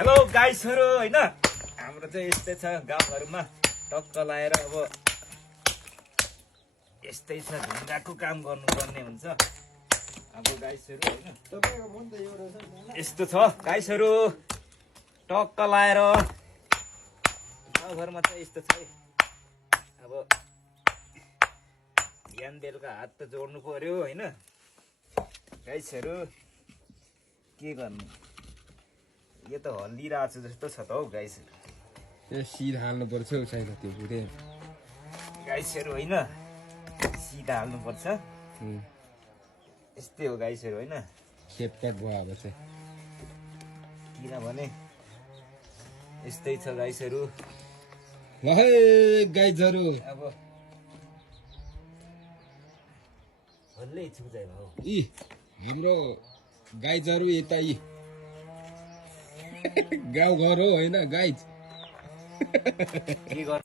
hello गाइसहरु हैन हाम्रो चाहिँ यस्तै छ गाउँहरुमा टक्क लाएर अब यस्तै छ ढुङ्गाको काम गर्नुपर्ने हुन्छ अब गाइसहरु हैन तपाईको मन त एउटा छ यस्तो छ गाइसहरु टक्क लाएर गाउँघरमा चाहिँ यस्तो छ अब बिहान बेलुका हात त जोड्नु पर्यो हैन गाइसहरु के गर्नु यो त हल्लिरहेको छु जस्तो छ त हौ गाइसहरु ए सिधा हाल्नु पर्छ हौ सायद त्यो पुरै गाइसहरु हैन सिधा हाल्नु पर्छ यस्तै हो गाइसहरु हैन सेपकट भयो अब चाहिँ किनभने यस्तै छ गाइसहरु ल है गाइजहरु अब हल्लै छुजाइ भयो यी हाम्रो गाइजहरु यता यी गाउँघर हो हैन गाइज के गर्नु